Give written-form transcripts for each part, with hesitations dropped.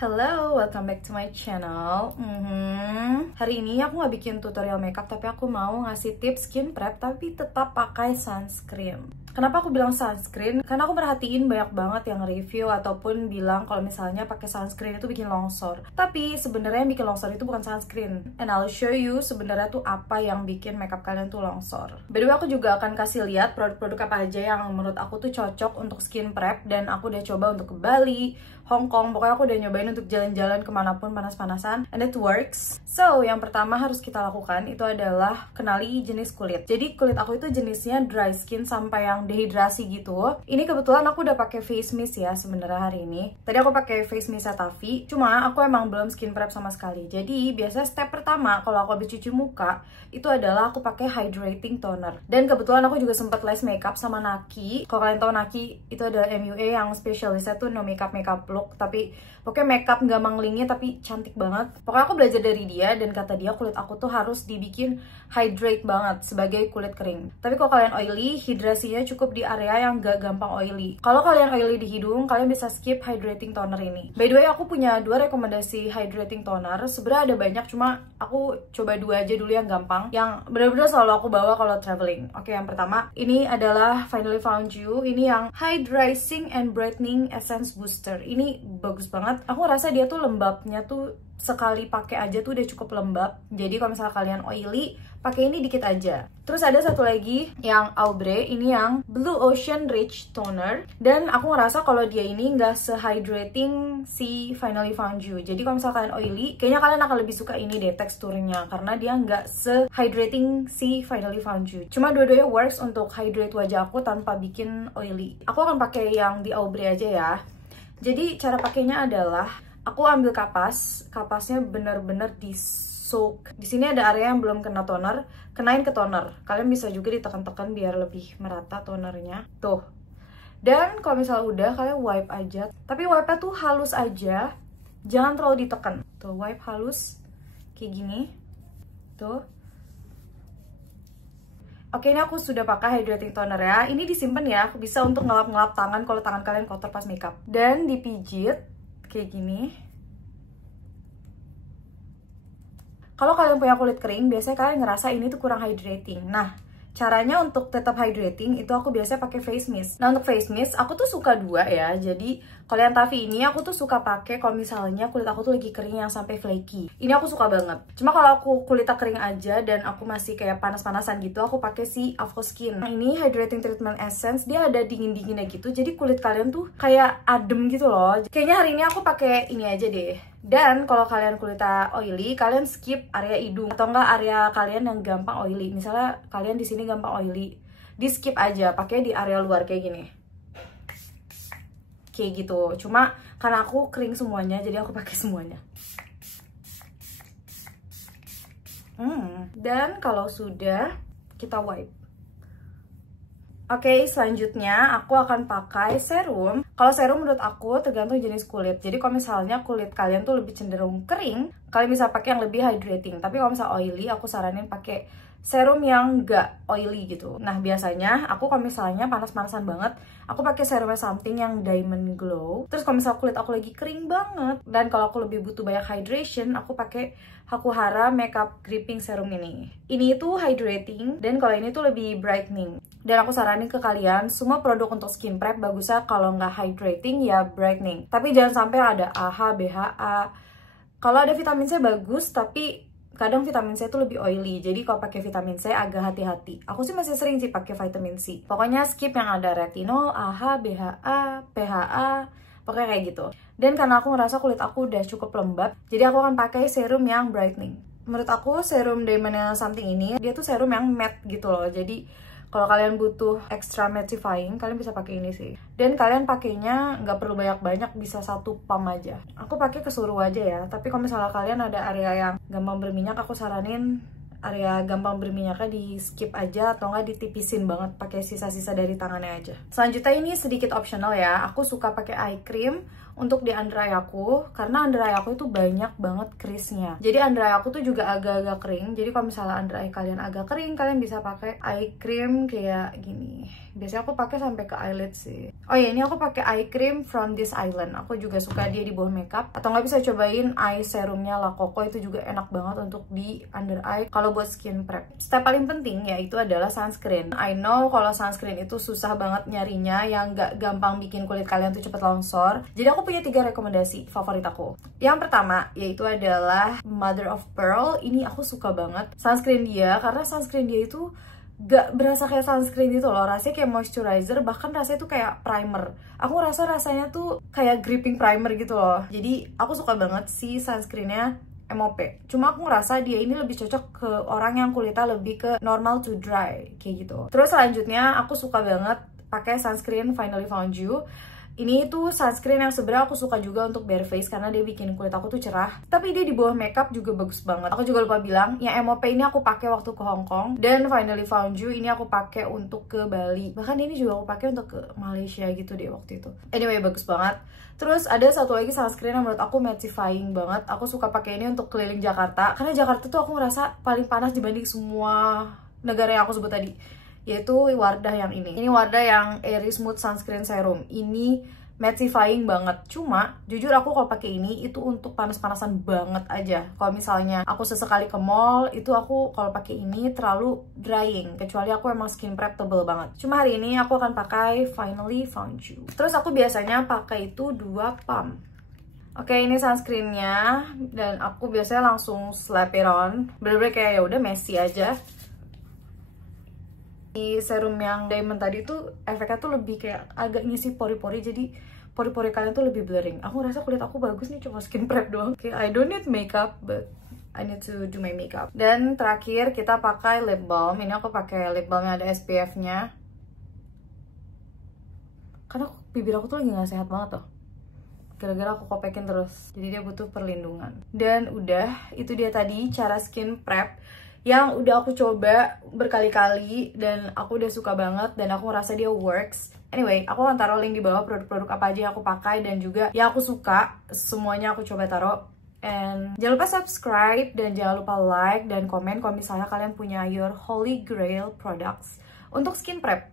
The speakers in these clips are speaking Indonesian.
Hello, welcome back to my channel. Hari ini aku nggak bikin tutorial makeup, tapi aku mau ngasih tips skin prep tapi tetap pakai sunscreen. Kenapa aku bilang sunscreen? Karena aku perhatiin banyak banget yang review ataupun bilang kalau misalnya pakai sunscreen itu bikin longsor. Tapi sebenarnya yang bikin longsor itu bukan sunscreen. And I'll show you sebenarnya tuh apa yang bikin makeup kalian tuh longsor. By the way, aku juga akan kasih lihat produk-produk apa aja yang menurut aku tuh cocok untuk skin prep, dan aku udah coba untuk ke Bali, Hong Kong, pokoknya aku udah nyobain untuk jalan-jalan kemanapun panas-panasan, and it works. So, yang pertama harus kita lakukan itu adalah kenali jenis kulit. Jadi kulit aku itu jenisnya dry skin sampai yang dehidrasi gitu. Ini kebetulan aku udah pakai face mist ya sebenarnya hari ini. Tadi aku pakai face mist Cetaphil, cuma aku emang belum skin prep sama sekali. Jadi biasanya step pertama kalau aku habis cuci muka itu adalah aku pakai hydrating toner. Dan kebetulan aku juga sempat les makeup sama Naki. Kalau kalian tahu Naki itu adalah MUA yang spesialisnya tuh no makeup look, tapi pokoknya makeup nggak manglingnya tapi cantik banget. Pokoknya aku belajar dari dia, dan kata dia kulit aku tuh harus dibikin hydrate banget sebagai kulit kering. Tapi kalau kalian oily, hidrasinya cukup di area yang gak gampang oily. Kalau kalian oily di hidung, kalian bisa skip hydrating toner ini. By the way, aku punya 2 rekomendasi hydrating toner. Sebenarnya ada banyak, cuma aku coba 2 aja dulu yang gampang, yang benar-benar selalu aku bawa kalau traveling. Oke, yang pertama ini adalah Finally Found You. Ini yang Hydrating and Brightening Essence Booster. Ini bagus banget. Aku rasa dia tuh lembabnya tuh sekali pakai aja tuh udah cukup lembab. Jadi kalau misalnya kalian oily, pakai ini dikit aja. Terus ada satu lagi yang Aubrey, ini yang Blue Ocean Rich Toner. Dan aku ngerasa kalau dia ini nggak se-hydrating si Finally Found You. Jadi kalau misalnya kalian oily, kayaknya kalian akan lebih suka ini deh teksturnya, karena dia nggak se-hydrating si Finally Found You. Cuma dua-duanya works untuk hydrate wajah aku tanpa bikin oily. Aku akan pakai yang di Aubrey aja ya. Jadi cara pakainya adalah aku ambil kapasnya bener-bener di soak. Di sini ada area yang belum kena toner, kenain ke toner. Kalian bisa juga ditekan-tekan biar lebih merata tonernya. Tuh. Dan kalau misalnya udah, kalian wipe aja. Tapi wipe-nya tuh halus aja, jangan terlalu ditekan. Tuh, wipe halus kayak gini. Tuh. Oke, ini aku sudah pakai hydrating toner ya. Ini disimpan ya, bisa untuk ngelap-ngelap tangan kalau tangan kalian kotor pas makeup. Dan dipijit kayak gini. Kalau kalian punya kulit kering, biasanya kalian ngerasa ini tuh kurang hydrating. Nah, caranya untuk tetap hydrating itu aku biasanya pakai face mist. Nah, untuk face mist aku tuh suka 2 ya. Jadi kalau yang Taffy ini aku tuh suka pakai kalau misalnya kulit aku tuh lagi kering yang sampai flaky. Ini aku suka banget. Cuma kalau aku kulitnya kering aja dan aku masih kayak panas-panasan gitu, aku pakai si Avoskin. Nah, ini hydrating treatment essence, dia ada dingin-dinginnya gitu. Jadi kulit kalian tuh kayak adem gitu loh. Kayaknya hari ini aku pakai ini aja deh. Dan kalau kalian kulitnya oily, kalian skip area hidung atau enggak area kalian yang gampang oily. Misalnya kalian di sini gampang oily, di skip aja, pakai di area luar kayak gini. Kayak gitu. Cuma karena aku kering semuanya, jadi aku pakai semuanya. Dan kalau sudah, kita wipe. Oke, selanjutnya aku akan pakai serum. Kalau serum menurut aku tergantung jenis kulit. Jadi kalau misalnya kulit kalian tuh lebih cenderung kering, kalian bisa pakai yang lebih hydrating. Tapi kalau misalnya oily, aku saranin pakai serum yang nggak oily gitu. Nah, biasanya aku kalau misalnya panas-panasan banget, aku pakai serumnya Something yang Diamond Glow. Terus kalau misalnya kulit aku lagi kering banget, dan kalau aku lebih butuh banyak hydration, aku pakai Hakuhara Makeup Gripping Serum ini. Ini tuh hydrating, dan kalau ini tuh lebih brightening. Dan aku saranin ke kalian, semua produk untuk skin prep bagusnya kalau nggak hydrating ya brightening. Tapi jangan sampai ada AHA, BHA. Kalau ada vitamin C bagus, tapi kadang vitamin C itu lebih oily. Jadi kalau pakai vitamin C agak hati-hati. Aku sih masih sering sih pakai vitamin C. Pokoknya skip yang ada retinol, AHA, BHA, PHA, pokoknya kayak gitu. Dan karena aku ngerasa kulit aku udah cukup lembab, jadi aku akan pakai serum yang brightening. Menurut aku serum Diamond Something ini, dia tuh serum yang matte gitu loh. Jadi kalau kalian butuh extra mattifying, kalian bisa pakai ini sih. Dan kalian pakainya nggak perlu banyak-banyak, bisa 1 pump aja. Aku pakai keseluruh aja ya. Tapi kalau misalnya kalian ada area yang gampang berminyak, aku saranin area gampang berminyaknya di skip aja atau nggak ditipisin banget, pakai sisa-sisa dari tangannya aja. Selanjutnya ini sedikit optional ya. Aku suka pakai eye cream untuk di under eye aku, karena under eye aku itu banyak banget crease-nya. Jadi under eye aku tuh juga agak-agak kering. Jadi kalau misalnya under eye kalian agak kering, kalian bisa pakai eye cream kayak gini. Biasanya aku pakai sampai ke eyelid sih. Oh ya, ini aku pakai eye cream from this island. Aku juga suka dia di bawah makeup. Atau nggak bisa cobain eye serumnya La Coco, itu juga enak banget untuk di under eye kalau buat skin prep. Step paling penting yaitu adalah sunscreen. I know kalau sunscreen itu susah banget nyarinya, yang nggak gampang bikin kulit kalian tuh cepet longsor. Jadi aku punya 3 rekomendasi favorit aku. Yang pertama yaitu adalah Mother of Pearl. Ini aku suka banget sunscreen dia, karena sunscreen dia itu gak berasa kayak sunscreen gitu loh, rasanya kayak moisturizer, bahkan rasanya tuh kayak primer. Aku rasa rasanya tuh kayak gripping primer gitu loh. Jadi aku suka banget sih sunscreennya MOP. Cuma aku ngerasa dia ini lebih cocok ke orang yang kulitnya lebih ke normal to dry kayak gitu. Terus selanjutnya aku suka banget pakai sunscreen Finally Found You. Ini tuh sunscreen yang sebenarnya aku suka juga untuk bare face karena dia bikin kulit aku tuh cerah. Tapi dia di bawah makeup juga bagus banget. Aku juga lupa bilang, yang MOP ini aku pakai waktu ke Hong Kong, dan Finally Found You ini aku pakai untuk ke Bali. Bahkan ini juga aku pakai untuk ke Malaysia gitu deh waktu itu. Anyway, bagus banget. Terus ada satu lagi sunscreen yang menurut aku mattifying banget. Aku suka pakai ini untuk keliling Jakarta, karena Jakarta tuh aku ngerasa paling panas dibanding semua negara yang aku sebut tadi, yaitu Wardah yang ini. Ini Wardah yang Airy Smooth Sunscreen Serum. Ini mattifying banget. Cuma jujur aku kalau pakai ini itu untuk panas-panasan banget aja. Kalau misalnya aku sesekali ke mall, itu aku kalau pakai ini terlalu drying, kecuali aku emang skin prep tebel banget. Cuma hari ini aku akan pakai Finally Found You. Terus aku biasanya pakai itu 2 pump. Oke, ini sunscreennya, dan aku biasanya langsung slap it on. Bener-bener kayak ya udah messy aja. Di serum yang diamond tadi tuh efeknya tuh lebih kayak agak ngisi pori-pori, jadi pori-pori kalian tuh lebih blurring. Aku ngerasa kulit aku bagus nih cuma skin prep doang. Okay, I don't need makeup, but I need to do my makeup. Dan terakhir kita pakai lip balm. Ini aku pakai lip balm yang ada SPF-nya. Karena bibir aku tuh lagi gak sehat banget tuh, gara-gara aku kopekin terus. Jadi dia butuh perlindungan. Dan udah, itu dia tadi cara skin prep yang udah aku coba berkali-kali dan aku udah suka banget dan aku ngerasa dia works. Anyway, aku akan taruh link di bawah produk-produk apa aja yang aku pakai dan juga yang aku suka. Semuanya aku coba taruh. And jangan lupa subscribe dan jangan lupa like dan komen kalau misalnya kalian punya your holy grail products untuk skin prep.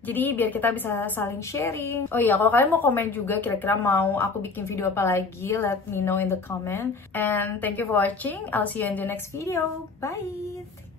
Jadi biar kita bisa saling sharing. Oh iya, kalau kalian mau komen juga kira-kira mau aku bikin video apa lagi, let me know in the comment. And thank you for watching. I'll see you in the next video. Bye!